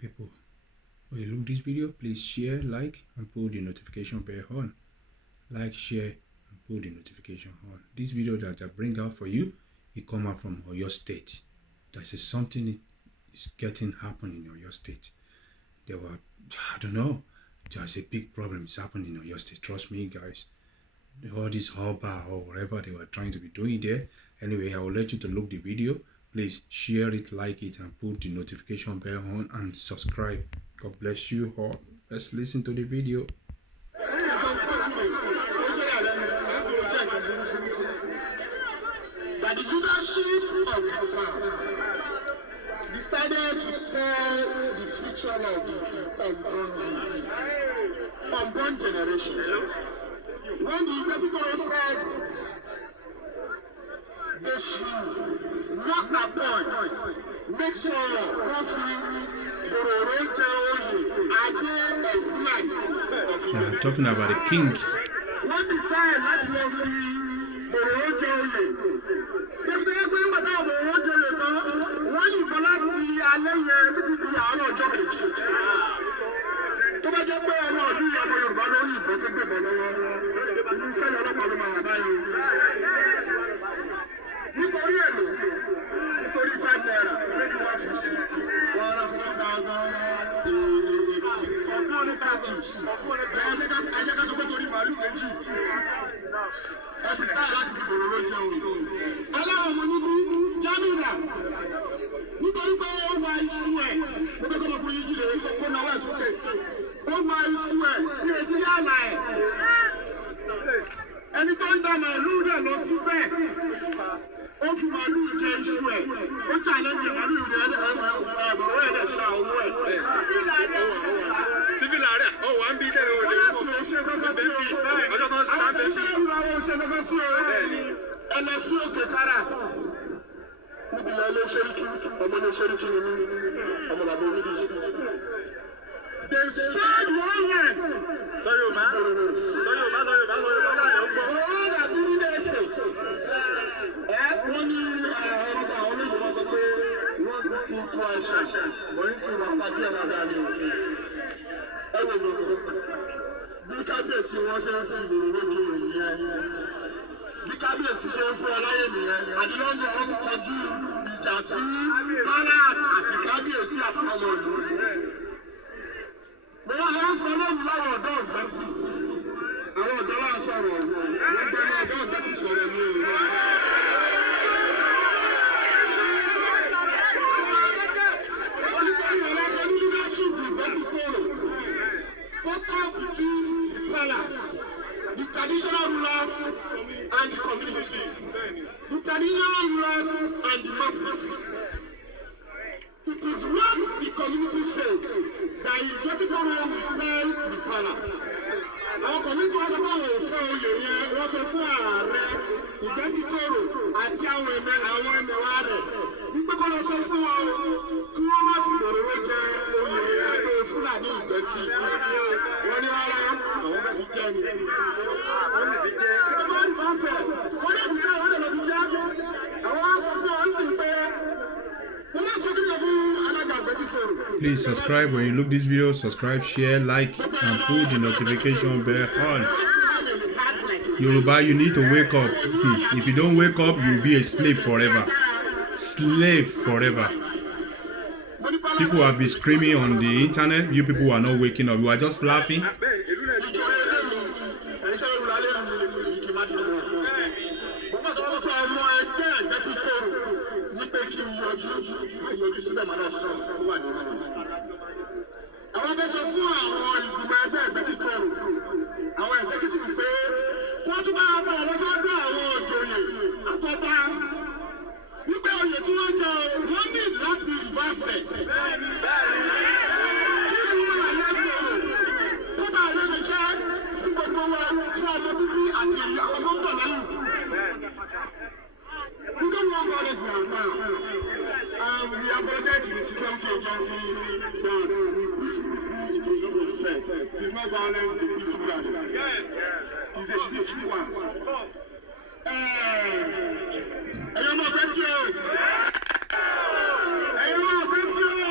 People, when you look this video, please share, like, and put the notification bell on. Like, share, and put the notification on. This video that I bring out for you, it come out from Oyo State. That is something is getting happening in Oyo State. There were, I don't know, there's a big problem is happening in Oyo State. Trust me, guys. All this Oba or whatever they were trying to be doing there. Anyway, I will let you to look the video. Please share it, like it, and put the notification bell on and subscribe. God bless you all. Let's listen to the video. That the leadership of the town decided to sell the future of the unborn generation. When the Igbeti said they should not appoint, make sure coffee, Olorunsogo, talking about the king. What decided not to see Olorunsogo? Tó bá jẹ́ pé ọmọ ọdún yìí ọmọ Yorùbá lórí ìbọn tó gbébọn lọ́wọ́ inú sẹ́lẹ̀ ọlọ́pàá ló máa wà báyìí. Nítorí èlò nítorí ₦5 maybe $150, $150,000 catfish. Ẹ̀jẹ̀ ká sọ pé torí màálù méjì ẹbí sáà láti fi bòrò ló jẹun. Aláwọ̀ ọmọ níbí Jámínà nítorí pé ó wá iṣu ẹ̀ ó fẹ́ kọ́ ọmọkùnrin yìí lè kó náwó ẹ̀ sókè. Ó wá iṣu ẹ̀ sí etí àlà ẹ̀. Ẹni tó ń da màálù rẹ̀ lọ síbẹ̀. Ó fi màálù jẹ iṣu ẹ̀. Ó challenge màálù rẹ̀ ọ̀rọ̀ ẹ̀ ṣá owó ẹ̀. Tíbí láàárẹ̀, ó wà ń bí tẹ́lẹ̀ òde. Ó yà sí kankan sí o. Ọjọ́ tó ń sábẹ́ sí. Àwọn oṣù kankan sí o. Ẹ lọ sí òkè kára. Níbi ìlà ilé ṣẹ́ríkì, ọmọ ilé ṣẹ́ríkì ni mí, ọmọ bàbá onídìí. They sold one man. Sọ Yorùbá láàyè ó gbọ́. All that do real estate. Wọ́n ní ọ̀rọ̀ àwọn olóyìnbó sọ pé wọ́n ti tún àṣà. Wọ́n ń sìn wọ́n pàdé ẹ̀ dáadáa ni. Ẹ wo gbogbo. Bí kábíyèsí wọn ṣe ń fi ìgboro lójú ènìyàn. Bí kábíyèsí ṣe ń fún ọ láyé nìyẹn. Àdìlọ́jọ́ wọn ti kọjú ìjà sí palace àti kábíyèsí àfọmọ ìlú. Mo wá ń sọ lóhùn láwọn ọ̀dọ́ Ìgbẹ́tì. Àwọn ọ̀dọ́ wa ń sọ̀rọ̀ wọ́n gbẹ́nu ọ̀dọ́ Ìgbẹ́tì sọ̀rọ̀ ní òru. Olùkọ́ni ọ̀làṣẹ ní leadership Ìgbẹ́tì kòrò. Post up between the palace, the traditional rulers and the community. The traditional rulers and the masses. It is what the community says that Igbeti will tell the palace. Àwọn community wọn sọ pé àwọn òfin oyè yẹn wọ́n sọ fún ààrẹ Igbeti àti àwọn ẹ̀mẹ̀wá rẹ̀ wípé kó lọ sọ fún wọn kí wọ́n má fi òróró jẹ oyè ẹgbẹ́ Fúlàní Ìgbẹ́tì. Wọ́n ní rárá àwọn bẹ́ẹ̀ fi jẹ́ ni. Wọ́n lè fi jẹ́. Wọ́n ní bá fẹ̀. Wọ́n lè fi jẹ́ wọ́n lè fi jẹ́. Àwọn afọ́fọ́ wọn sì ń pẹ́. Please subscribe when you look this video. Subscribe, share, like, and put the notification bell on. Yoruba, you need to wake up. If you don't wake up, you'll be a slave forever. Slave forever. People have been screaming on the internet. You people are not waking up. You are just laughing. Àwọn bẹ sọ fún àwọn ìgbìmọ̀ ẹgbẹ́ Ìgbẹ́tì àwọn executive pé kí wọ́n tún bá bá wọn lọ́sọ́dọ̀ àwọn òjòyè àtọ́ba wípé oyè tí wọ́n jẹ wọ́n ní láti ìbáṣẹ̀. Kí ni wọ́n wà lẹ́gbẹ̀ẹ́ tó bá lẹ́nu jẹ́ fún gbogbo wa fún ọmọ bíbí àti ìyàwó tó ń bọ̀ lẹ́yìn. We don't want violence now. We apologize to the security agency that we put into a lot of stress. It's not violence, it's a peaceful rally. Yes. It's a peaceful one. Of course. Ẹ̀yọ́ máa bẹ́ tí o. Ẹ̀yọ́ máa bẹ́ tí o.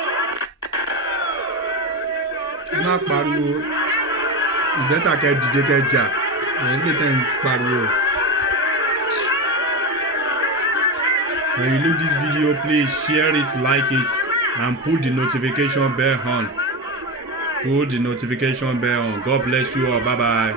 ẹ má pariwo ìgbẹ́ta kẹ́ dìde kẹ́ jà ẹ̀yin lè tẹ̀ ń pariwo. When you look this video, please share it, like it, and put the notification bell on. Put the notification bell on. God bless you all. Bye bye.